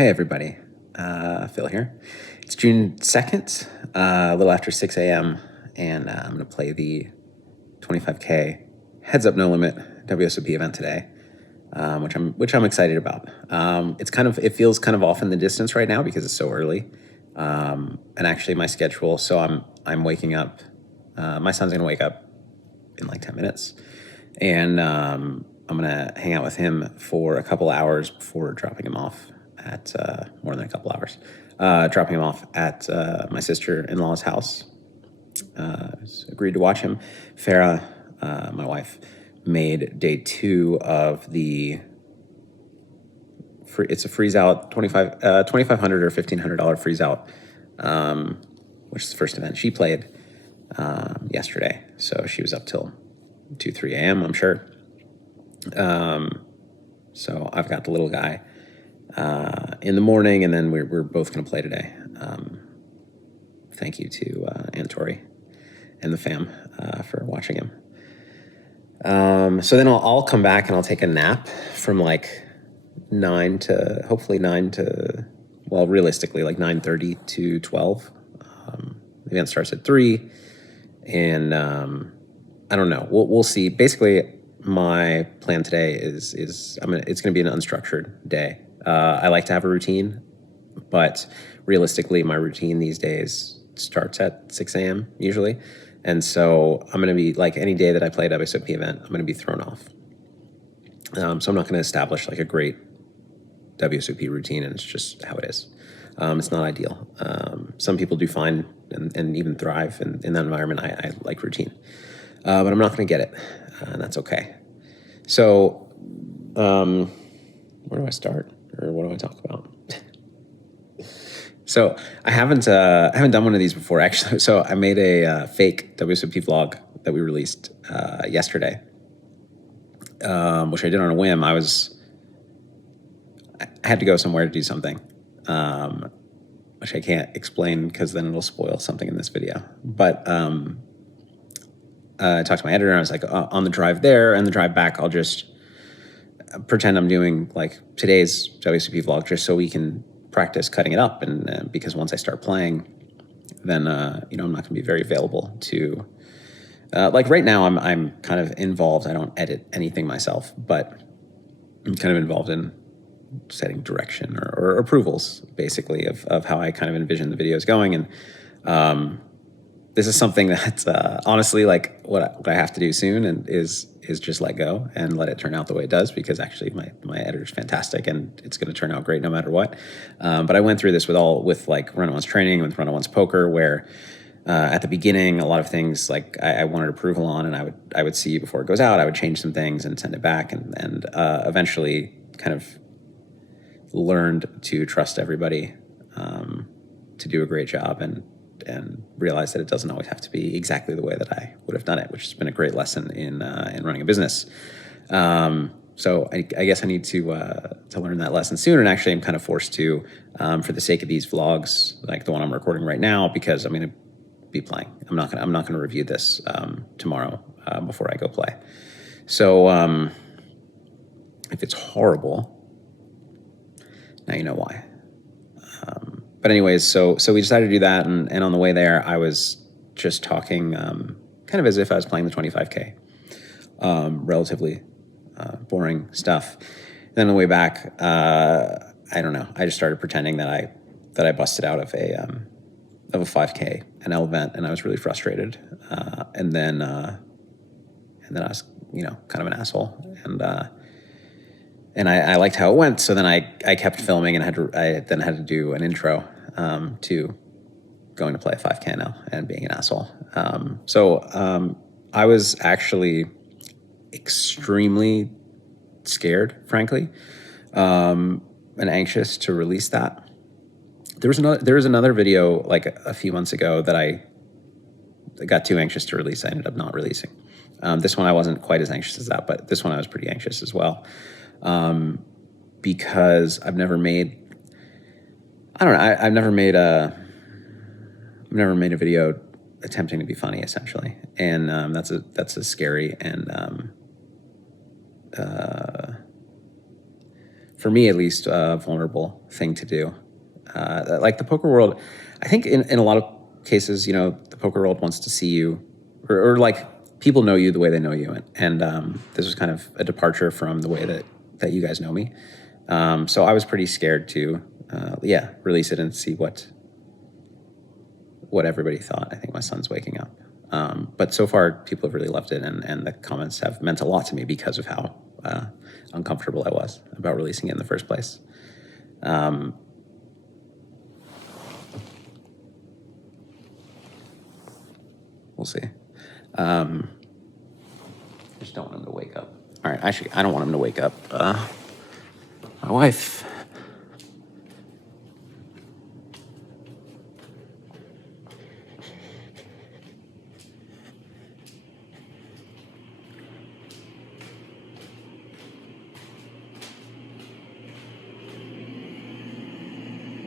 Hey everybody, Phil here. It's June 2nd, a little after 6 a.m., and I'm going to play the 25K Heads Up No Limit WSOP event today, which I'm excited about. It feels kind of off in the distance right now because it's so early, and actually my schedule. So I'm waking up. My son's going to wake up in like 10 minutes, and I'm going to hang out with him for a couple hours before dropping him off at more than a couple hours, dropping him off at my sister-in-law's house. Agreed to watch him. Farah, my wife, made day 2 of the it's a freeze out, $2,500 or $1,500 freeze out, which is the first event she played yesterday. So she was up till 2, 3 a.m., I'm sure. So I've got the little guy in the morning, and then we're both going to play today. Thank you to Aunt Tori and the fam for watching him. So then I'll come back and I'll take a nap from like 9 to, hopefully 9 to, well, realistically like 9:30 to 12. The event starts at 3, and I don't know. We'll see. Basically, my plan today is it's going to be an unstructured day. I like to have a routine, but realistically, my routine these days starts at 6 a.m. usually. And so I'm going to be, like any day that I play a WSOP event, I'm going to be thrown off. So I'm not going to establish like a great WSOP routine, and it's just how it is. It's not ideal. Some people do fine and even thrive in that environment. I like routine, but I'm not going to get it, and that's okay. So where do I start, or what do I talk about? So I haven't done one of these before, actually. So I made a fake WSOP vlog that we released yesterday, which I did on a whim. I had to go somewhere to do something, which I can't explain because then it'll spoil something in this video. But I talked to my editor, and I was like, on the drive there and the drive back, I'll just pretend I'm doing like today's WSOP vlog just so we can practice cutting it up. And because once I start playing, then, I'm not going to be very available to, like right now I'm kind of involved. I don't edit anything myself, but I'm kind of involved in setting direction or approvals, basically, of how I kind of envision the videos going. And this is something that honestly, like what I have to do soon and is just let go and let it turn out the way it does, because actually my editor's fantastic and it's going to turn out great no matter what. But I went through this with like Run-At-Once training, with Run-At-Once poker, where at the beginning, a lot of things like I wanted approval on, and I would see before it goes out, I would change some things and send it back, and eventually kind of learned to trust everybody to do a great job, and realize that it doesn't always have to be exactly the way that I would have done it, which has been a great lesson in running a business. So I guess I need to learn that lesson soon, and actually I'm kind of forced to, for the sake of these vlogs, like the one I'm recording right now, because I'm going to be playing. I'm not going to review this tomorrow before I go play. So if it's horrible, now you know why. But anyways, so we decided to do that, and on the way there, I was just talking kind of as if I was playing the 25K, relatively boring stuff. Then on the way back, I don't know, I just started pretending that I busted out of a 5K NL event, and I was really frustrated. And then I was, kind of an asshole, and I liked how it went. So then I kept filming, and I then had to do an intro to going to play a 5K now and being an asshole. So I was actually extremely scared, frankly, and anxious to release that. There was another video like a few months ago that I got too anxious to release. I ended up not releasing. This one I wasn't quite as anxious as that, but this one I was pretty anxious as well. Because I've never made a video attempting to be funny, essentially. And, that's a scary and, for me at least, a vulnerable thing to do. Like the poker world, I think in a lot of cases, you know, the poker world wants to see you, or like people know you the way they know you, and this was kind of a departure from the way that you guys know me. So I was pretty scared to, release it and see what everybody thought. I think my son's waking up. But so far, people have really loved it, and the comments have meant a lot to me because of how uncomfortable I was about releasing it in the first place. We'll see. I just don't want him to wake up. All right, actually, I don't want him to wake up. My wife.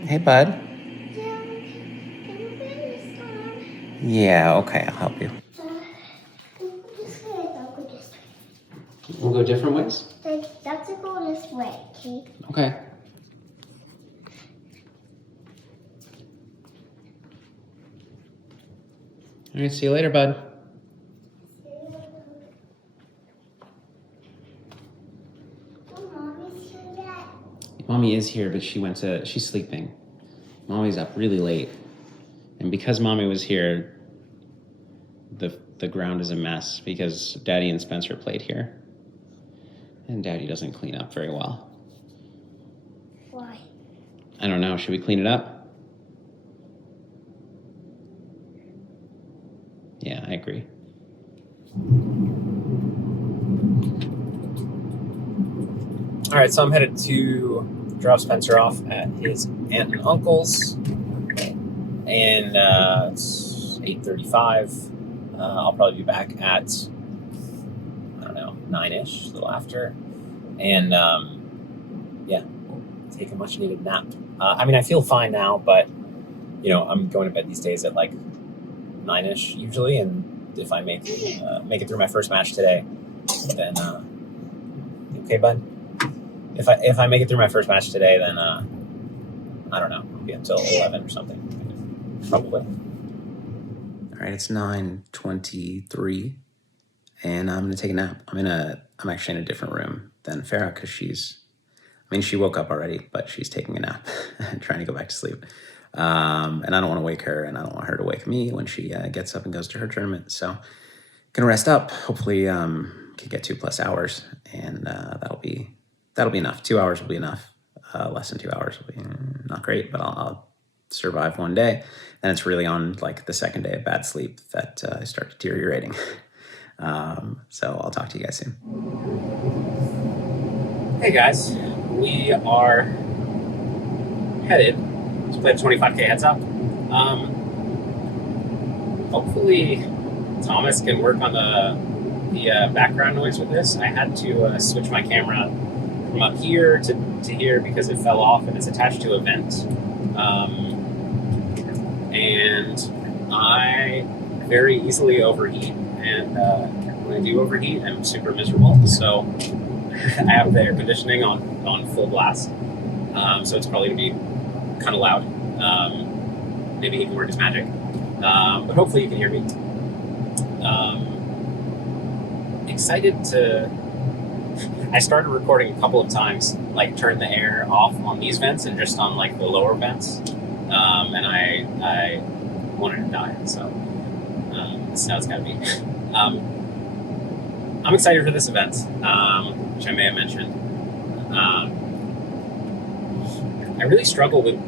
Hey, bud. Yeah, okay, I'll help you. We'll go different ways? That's to go this way, okay? Okay. All right, see you later, bud. Mommy's here yet? Mommy is here, but she's sleeping. Mommy's up really late. And because Mommy was here, the ground is a mess because Daddy and Spencer played here. And Daddy doesn't clean up very well. Why? I don't know. Should we clean it up? Yeah, I agree. All right, so I'm headed to drop Spencer off at his aunt and uncle's, and it's 8:35. I'll probably be back at, I don't know, 9-ish, a little after, and take a much needed nap. I mean, I feel fine now, but you know, I'm going to bed these days at like 9-ish usually, and if I make it through my first match today, then okay, bud. If I make it through my first match today, then I don't know, maybe until 11 or something, probably. All right, it's 9:23, and I'm gonna take a nap. I'm actually in a different room than Farah because she woke up already, but she's taking a nap and trying to go back to sleep. And I don't want to wake her, and I don't want her to wake me when she gets up and goes to her tournament. So gonna rest up. Hopefully, can get 2+ hours, and that'll be enough. 2 hours will be enough. Less than 2 hours will be not great, but I'll survive one day. Then it's really on like the second day of bad sleep that I start deteriorating. So I'll talk to you guys soon. Hey guys, we are headed to play the 25K heads up. Hopefully Thomas can work on the background noise with this. I had to switch my camera from up here to here because it fell off and it's attached to a vent. And I very easily overheat, and when I do overheat, I'm super miserable. So I have the air conditioning on full blast, so it's probably gonna be kind of loud. Maybe he can work his magic, but hopefully you can hear me. Excited to. I started recording a couple of times, like turn the air off on these vents and just on like the lower vents, and I wanted to die. So this is how it's gotta be. I'm excited for this event, which I may have mentioned. I really struggle with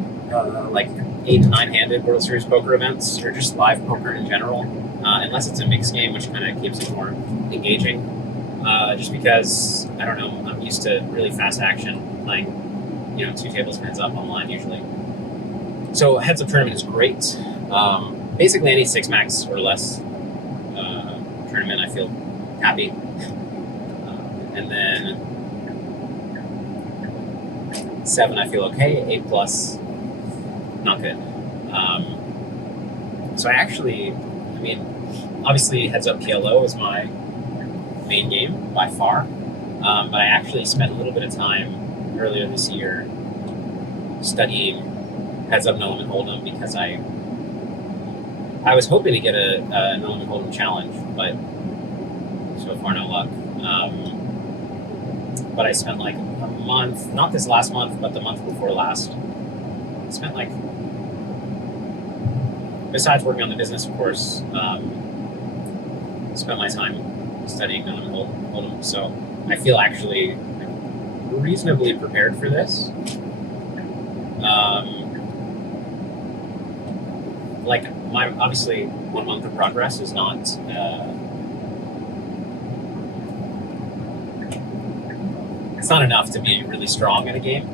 like 8 to 9-handed World Series poker events, or just live poker in general, unless it's a mixed game, which kind of keeps it more engaging. Just because, I don't know, I'm used to really fast action, playing, 2 tables heads up online usually. So a heads up tournament is great. Basically any 6 max or less tournament, I feel happy. And then 7, I feel okay. 8+, not good. So I actually, obviously heads up PLO is my main game by far, but I actually spent a little bit of time earlier this year studying heads-up no limit hold'em because I was hoping to get a no limit hold'em challenge, but so far no luck. But I spent like a month, not this last month, but the month before last. I spent like, besides working on the business, of course, spent my time studying no limit hold'em. So I feel actually reasonably prepared for this. Like obviously 1 month of progress is not it's not enough to be really strong at a game,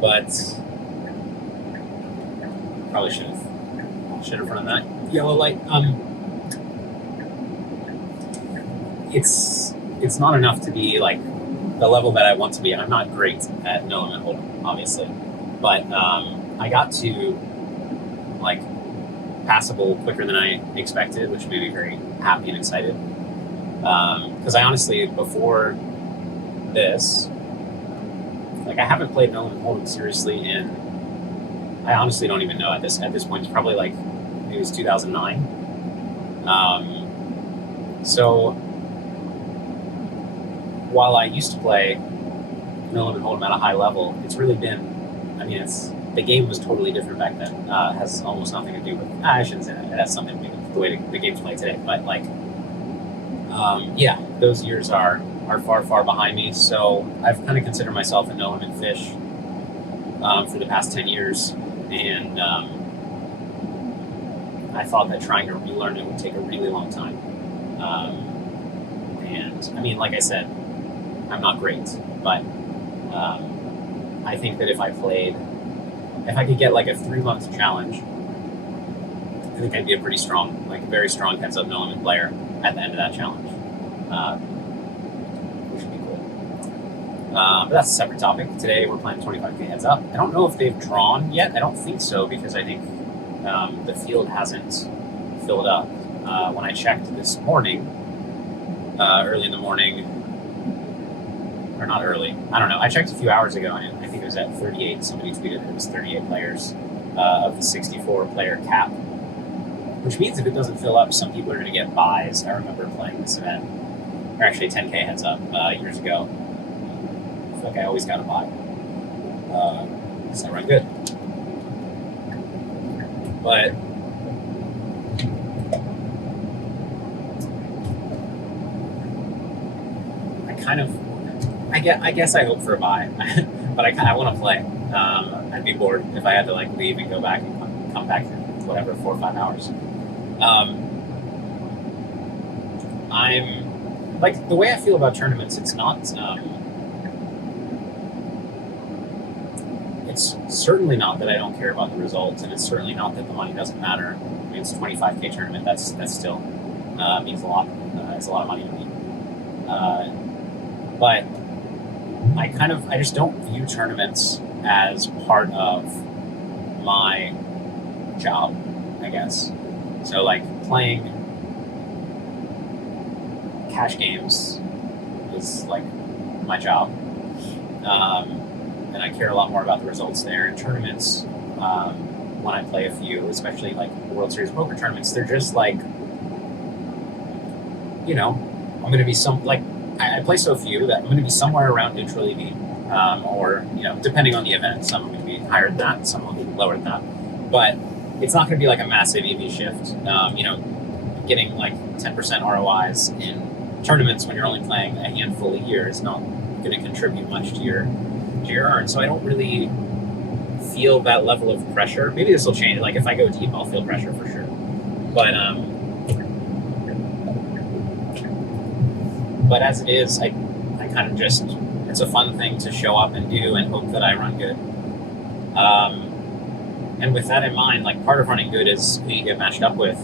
but probably should have run that yellow light. It's not enough to be like the level that I want to be. I'm not great at no limit hold'em, obviously, but I got to like passable quicker than I expected, which made me very happy and excited. Because I honestly, before this, like I haven't played no limit hold'em seriously in, I honestly don't even know at this point. It's probably like maybe it was 2009. So while I used to play no limit hold'em at a high level, it's really been, I mean, the game was totally different back then. It has almost nothing to do with, I shouldn't say that, it has something to do with the way the game's played today, but like, yeah, those years are far, far behind me, so I've kind of considered myself a no limit fish for the past 10 years, and I thought that trying to relearn it would take a really long time. And I mean, like I said, I'm not great, but I think that if I could get like a 3-month challenge, I think I'd be a pretty strong, like a very strong heads-up no limit player at the end of that challenge, which would be cool. But that's a separate topic. Today we're playing 25K heads up. I don't know if they've drawn yet. I don't think so, because I think the field hasn't filled up. When I checked this morning, early in the morning, or not early, I don't know. I checked a few hours ago, and I think it was at 38. Somebody tweeted that it was 38 players of the 64-player cap, which means if it doesn't fill up, some people are going to get buys. I remember playing this event, or actually 10K heads up years ago. I feel like I always got a buy. Because I run good. But I guess I hope for a buy, but I want to play. I'd be bored if I had to like leave and go back and come back in whatever 4 or 5 hours. I'm like, the way I feel about tournaments, it's not. It's certainly not that I don't care about the results, and it's certainly not that the money doesn't matter. I mean, it's a 25K tournament. That's still means a lot. It's a lot of money to me. But I just don't view tournaments as part of my job, I guess. So like playing cash games is like my job. And I care a lot more about the results there. In tournaments, when I play a few, especially like World Series poker tournaments, they're just like, you know, I'm going to be I play so few that I'm going to be somewhere around neutral EV, or, you know, depending on the event, some are going to be higher than that, some will be lower than that. But it's not going to be like a massive EV shift. You know, getting like 10% ROIs in tournaments when you're only playing a handful a year is not going to contribute much to your earn. So I don't really feel that level of pressure. Maybe this will change. Like if I go deep, I'll feel pressure for sure. But as it is, I kind of just, it's a fun thing to show up and do and hope that I run good. And with that in mind, like part of running good is who you get matched up with.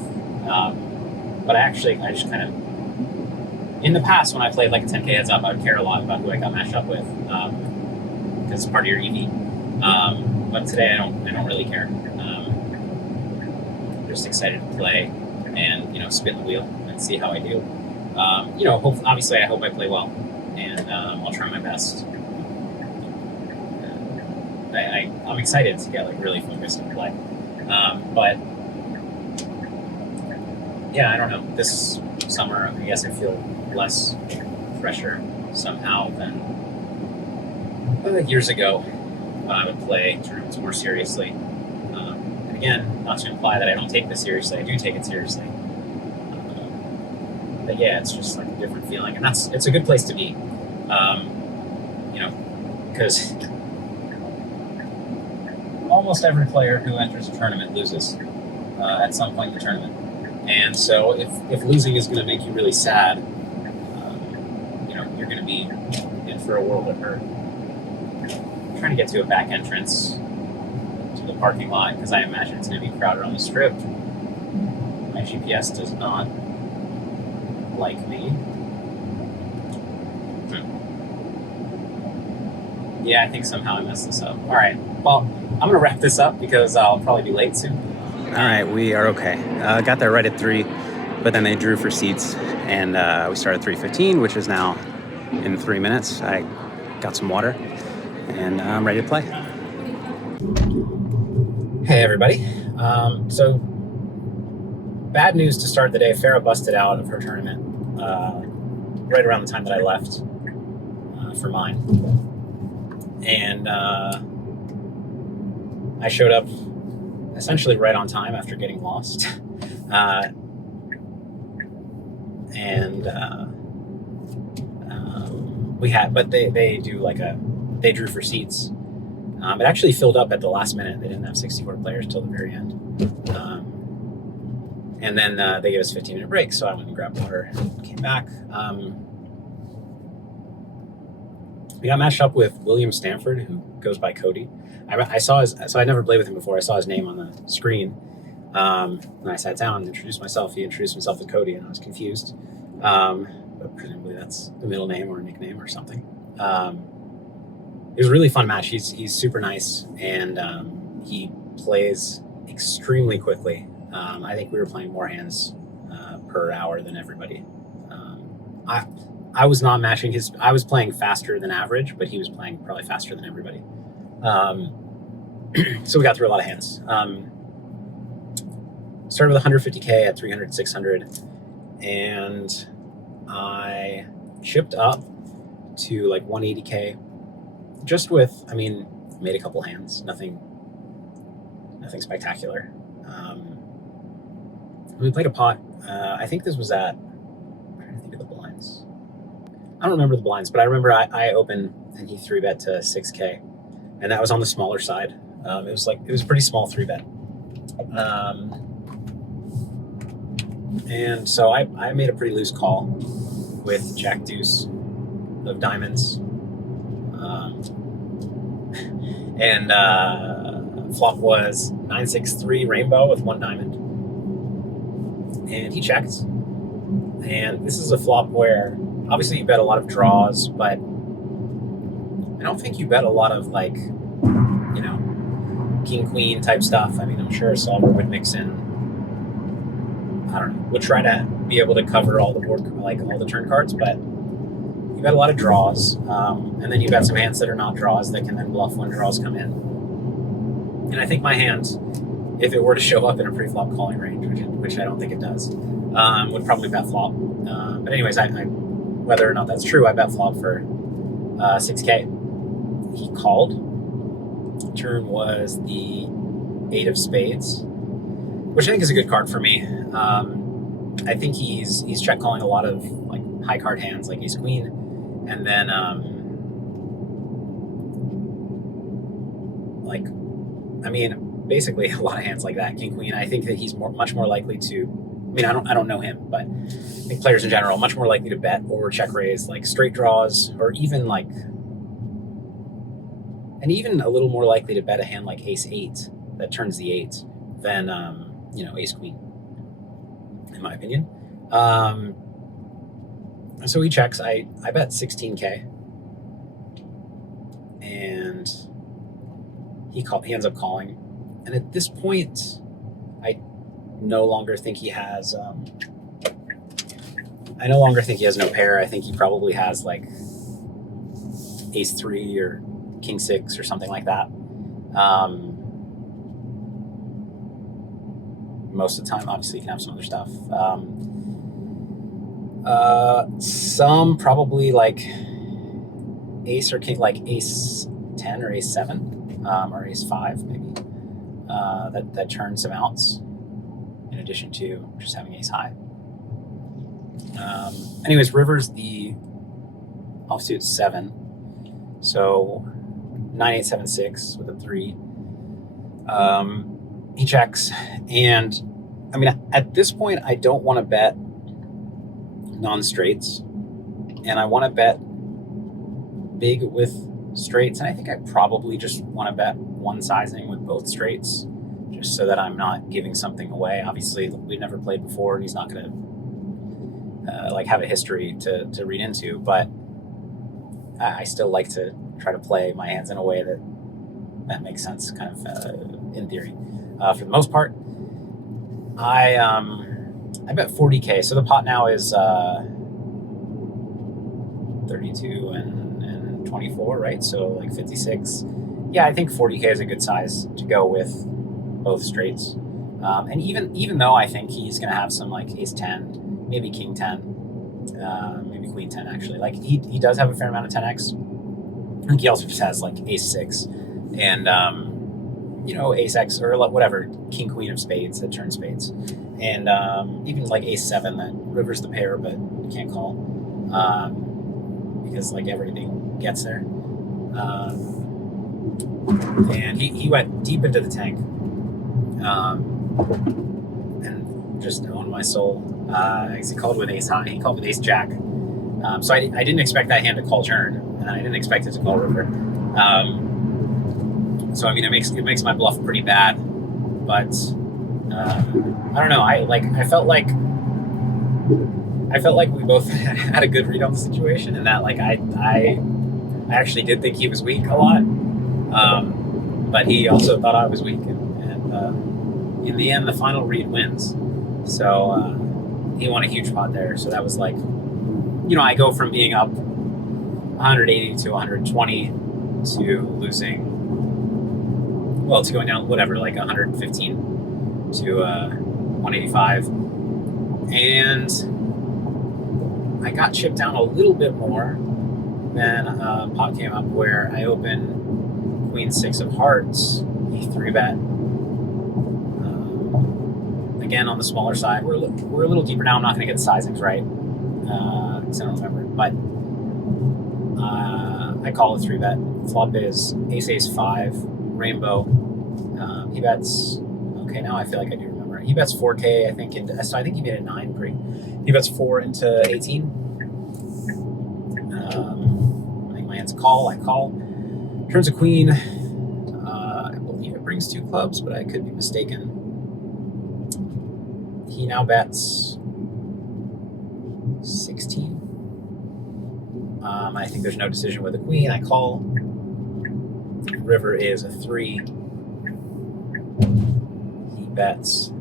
But I just kind of, in the past when I played like a 10K heads up, I would care a lot about who I got matched up with, because it's part of your EV. But today I don't really care. I'm just excited to play and, you know, spin the wheel and see how I do. You know, obviously I hope I play well, and I'll try my best. I'm excited to get like really focused and play. But yeah, I don't know. This summer, I guess I feel less pressure somehow than years ago when I would play tournaments more seriously. And again, not to imply that I don't take this seriously. I do take it seriously. But yeah, it's just like a different feeling, and it's a good place to be. Because almost every player who enters a tournament loses at some point in the tournament. And so if losing is going to make you really sad, you're going to be in for a world of hurt. I'm trying to get to a back entrance to the parking lot because I imagine it's going to be crowded on the strip. My GPS does not like me. Yeah, I think somehow I messed this up. All right. Well, I'm going to wrap this up because I'll probably be late soon. All right, we are okay. Got there right at 3, but then they drew for seats, and we started 3:15, which is now in 3 minutes. I got some water, and I'm ready to play. Hey, everybody. So, bad news to start the day. Farah busted out of her tournament right around the time that I left for mine. And I showed up essentially right on time after getting lost. But they drew for seats. It actually filled up at the last minute. They didn't have 64 players till the very end. And then they gave us a 15-minute break, so I went and grabbed water and came back. We got matched up with William Stanford, who goes by Cody. I saw his, so I never played with him before. I saw his name on the screen. And I sat down and introduced myself. He introduced himself to Cody, and I was confused. But presumably that's the middle name or a nickname or something. It was a really fun match. He's super nice, and he plays extremely quickly. I think we were playing more hands per hour than everybody. I was not matching his. I was playing faster than average, but he was playing probably faster than everybody. So we got through a lot of hands. Started with 150K at 300, 600, and I chipped up to like 180K. Just with, made a couple hands. Nothing spectacular. We played a pot. I think this was at. I'm trying to think of the blinds. I don't remember the blinds, but I remember I opened and he 3-bet to 6K, and that was on the smaller side. It was a pretty small 3-bet. And so I made a pretty loose call with Jack Deuce of diamonds. And flop was 9-6-3 rainbow with 1 diamond. And he checked. And this is a flop where obviously you bet a lot of draws, but I don't think you bet a lot of king queen type stuff. I'm sure a solver would mix in, would try to be able to cover all the board, all the turn cards, but you bet a lot of draws, and then you bet some hands that are not draws that can then bluff when draws come in. And I think my hand, if it were to show up in a pre-flop calling range, which I don't think it does, would probably bet flop. But anyways, I whether or not that's true, I bet flop for 6K. He called. Turn was the 8 of spades, which I think is a good card for me. I think he's check calling a lot of high card hands like ace queen, and then basically a lot of hands like that, king queen. I think that he's much more likely to. I don't know him, but I think players in general are much more likely to bet or check raise straight draws, or even and even a little more likely to bet a hand like ace 8 that turns the 8 than ace queen, in my opinion. So he checks. I bet 16K, and he ends up calling. And at this point, I no longer think he has. I no longer think he has no pair. I think he probably has ace 3 or king 6 or something like that. Most of the time, obviously, you can have some other stuff. Some probably like ace or king, like ace 10 or ace 7, or ace 5 maybe. That turns some outs in addition to just having ace high. Anyways, river's the offsuit 7, so 9 8 7 6 with a 3. He checks, and I mean, at this point, I don't want to bet non-straights, and I want to bet big with straights, and I think I probably just want to bet one sizing with both straights, just so that I'm not giving something away. Obviously, we've never played before, and he's not going to like have a history to read into, but I still like to try to play my hands in a way that makes sense, kind of in theory. For the most part, I bet 40K. So the pot now is 32 and 24, right? So like 56. Yeah, I think 40K is a good size to go with both straights. And even though I think he's going to have some like ace 10, maybe king 10, maybe queen 10 actually. Like he does have a fair amount of 10x. I think he also just has like ace 6 and ace x or whatever, king queen of spades that turn spades, and even like ace 7 that rivers the pair but you can't call because like everything gets there. And he went deep into the tank and just owned my soul. He called with ace high. He called with ace jack. So I didn't expect that hand to call turn, and I didn't expect it to call river. So I mean, it makes my bluff pretty bad, but I don't know. I felt like we both had a good read on the situation, and that like I actually did think he was weak a lot, but he also thought I was weak, and in the end, the final read wins. So he won a huge pot there. So that was like, I go from being up 180 to 120 to losing. Well, to going down, whatever, like 115 to 185. And I got chipped down a little bit more. Then pot came up where I opened queen 6 of hearts, he 3-bet. Again, on the smaller side. We're a little deeper now. I'm not going to get the sizings right, because I don't remember. But I call it 3-bet. Flop is ace 5. Rainbow. He bets. Okay, now I feel like I do remember. He bets 4K, I think. So I think he made it 9 pre. He bets 4 into 18. I think my hand's a call. I call. Turns a queen. I believe it brings 2 clubs, but I could be mistaken. He now bets 16. I think there's no decision with a queen. I call. River is a 3. He bets.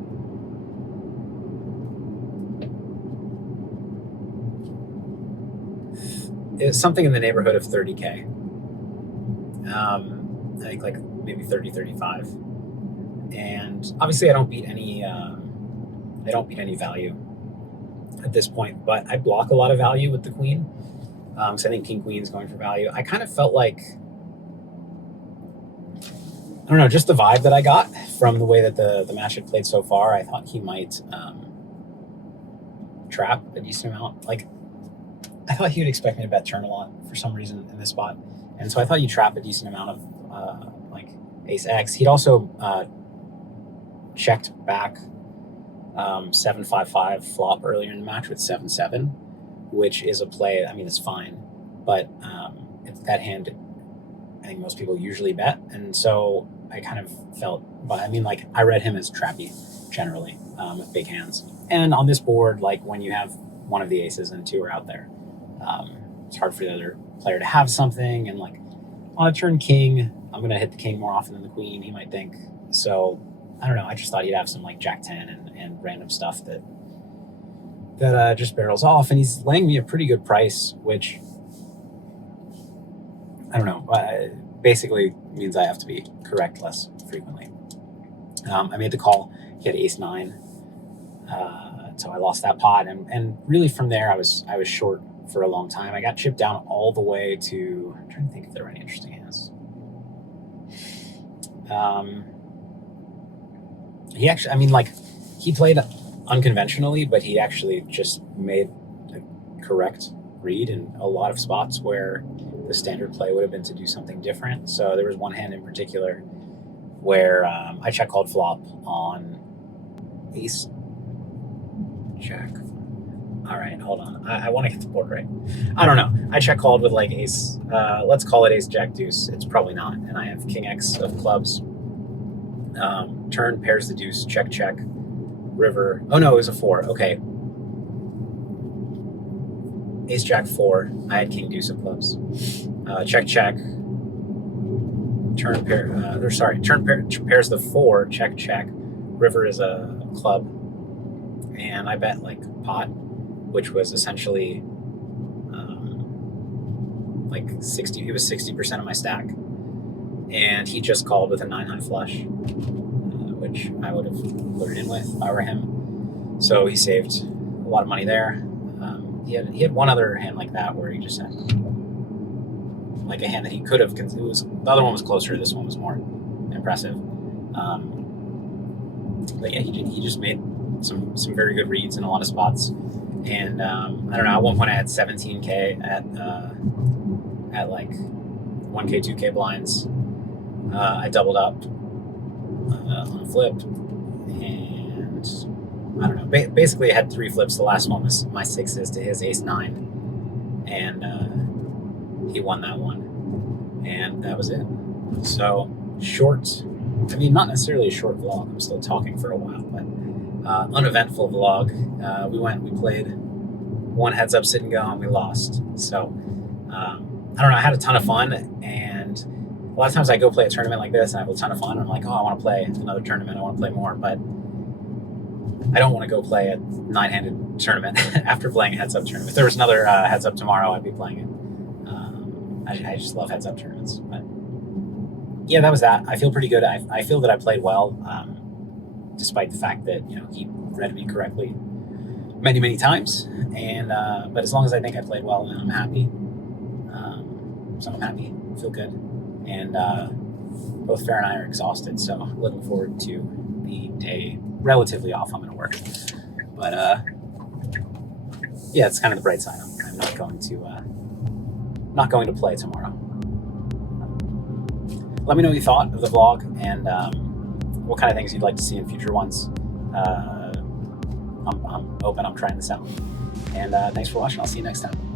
It's something in the neighborhood of 30K. I think like maybe 30, 35. And obviously I don't beat any value at this point, but I block a lot of value with the queen. So I think king queen is going for value. I kind of felt like, I don't know, just the vibe that I got from the way that the match had played so far. I thought he might trap a decent amount. Like, I thought he would expect me to bet turn a lot for some reason in this spot. And so I thought you'd trap a decent amount of like ace X. He'd also checked back 7-5-5 flop earlier in the match with 7-7, which is a play. I mean, it's fine, but that hand, I think most people usually bet. And so I kind of felt, but I mean, like, I read him as trappy generally with big hands. And on this board, like when you have one of the aces and 2 are out there, it's hard for the other player to have something. And like on a turn king, I'm going to hit the king more often than the queen, he might think. So I don't know. I just thought he'd have some like jack 10 and random stuff that just barrels off. And he's laying me a pretty good price, which I don't know. Basically, means I have to be correct less frequently. I made the call. He had ace 9, so I lost that pot, and really from there I was short for a long time. I got chipped down all the way to. I'm trying to think if there were any interesting hands. He actually, I mean, like, he played unconventionally, but he actually just made a correct read in a lot of spots where the standard play would have been to do something different. So there was one hand in particular where I check called flop on ace jack. All right, hold on. I want to get the board right. I don't know. I check called with like ace. Let's call it ace jack deuce. It's probably not. And I have king X of clubs. Turn pairs the deuce. Check check. River. Oh no, it was a 4. Okay. Ace jack 4. I had king deuce of clubs. Check check. Turn pair. Turn pairs the 4. Check check. River is a club, and I bet like pot, which was essentially like 60. It was 60% of my stack, and he just called with a 9-high flush, which I would have loaded in with if I were him. So he saved a lot of money there. He had one other hand like that where he just had like a hand that he could have. The other one was closer. This one was more impressive. But yeah, he just made some very good reads in a lot of spots. And I don't know. At one point, I had 17K at like 1K, 2K blinds. I doubled up on a flip, and I don't know. Basically, I had 3 flips. The last one was my 6s to his ace 9, and he won that one, and that was it. So short. I mean, not necessarily a short vlog. I'm still talking for a while, but uneventful vlog. We played 1 heads up, sit and go, and we lost. So I don't know. I had a ton of fun, and a lot of times I go play a tournament like this, and I have a ton of fun. And I'm like, oh, I want to play another tournament. I want to play more, but I don't want to go play a 9-handed tournament after playing a heads up tournament. If there was another heads up tomorrow, I'd be playing it. I just love heads up tournaments, but. Yeah, that was that. I feel pretty good. I feel that I played well, despite the fact that he read me correctly many times. And but as long as I think I played well, then I'm happy. So I'm happy. I feel good. And both Farah and I are exhausted, so looking forward to the day relatively off. I'm going to work, but yeah, it's kind of the bright side. I'm not going to play tomorrow. Let me know what you thought of the vlog and what kind of things you'd like to see in future ones. I'm open. I'm trying this out. And thanks for watching. I'll see you next time.